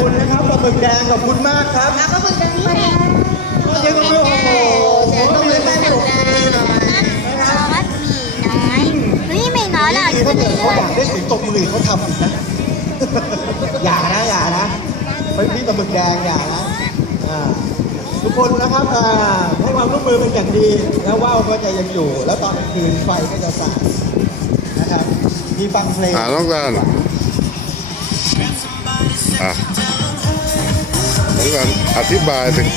คุณนะครับปลาหมึกแดงขอบคุณมากครับแล้วก็คุณจะนี่แหละก็เยอะมากโอ้โหเดี๋ยวต้องเลเล่ยนแม่แม่หหนูนูนะซอสหมี่น้อยเฮ้ยไม่น้อยหรอกนี่ขึ้าเหมือนเขาอยากได้เสียงตบมือเขาทำอีกนะอย่านะอย่านะพี่ปลาหมึกแดงอย่านะทุกคนนะครับให้ความร่วมมือเป็นอย่างดีแล้วว่าวก็จะยังอยู่ แล้วตอนกลางคืนไฟก็จะสาดนะครับมีฟังเพลงอ่าน้องกัน อะน้องกันอธิบายสิๆ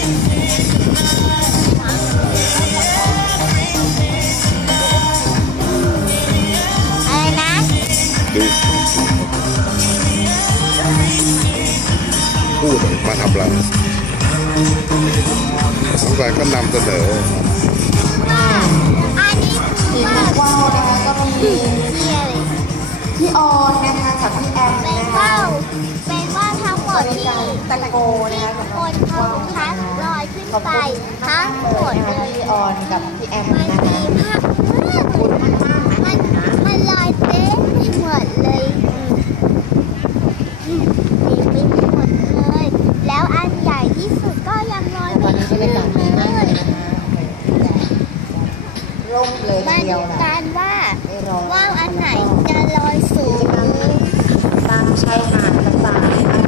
อะไรนะดูพูดมาทำอะไรน้องกันก็นำเสนออันนี้ทีมว่าว่าวนะคะก็มีเที่ยเลยพี่ออน ตะโกนะคะสำหรับคนเขาคัดลอยขึ้นไปทั้งหมดเลยพี่ออนกับพี่แอมมันนะคะมีภาพมันมันลอยเต็มไปหมดเลยอืมมีไปหมดเลย แล้วอันใหญ่ที่สุดก็ยังลอยแต่ไม่วันนี้บรรขึ้ยานกาศดีมากเลเลยยนะคะร่มเลยมาทีเดีดูยวนะกันว่าไม่ร้อนว่าวอันไหนจะลอยสูงตามชายหาดต่างๆ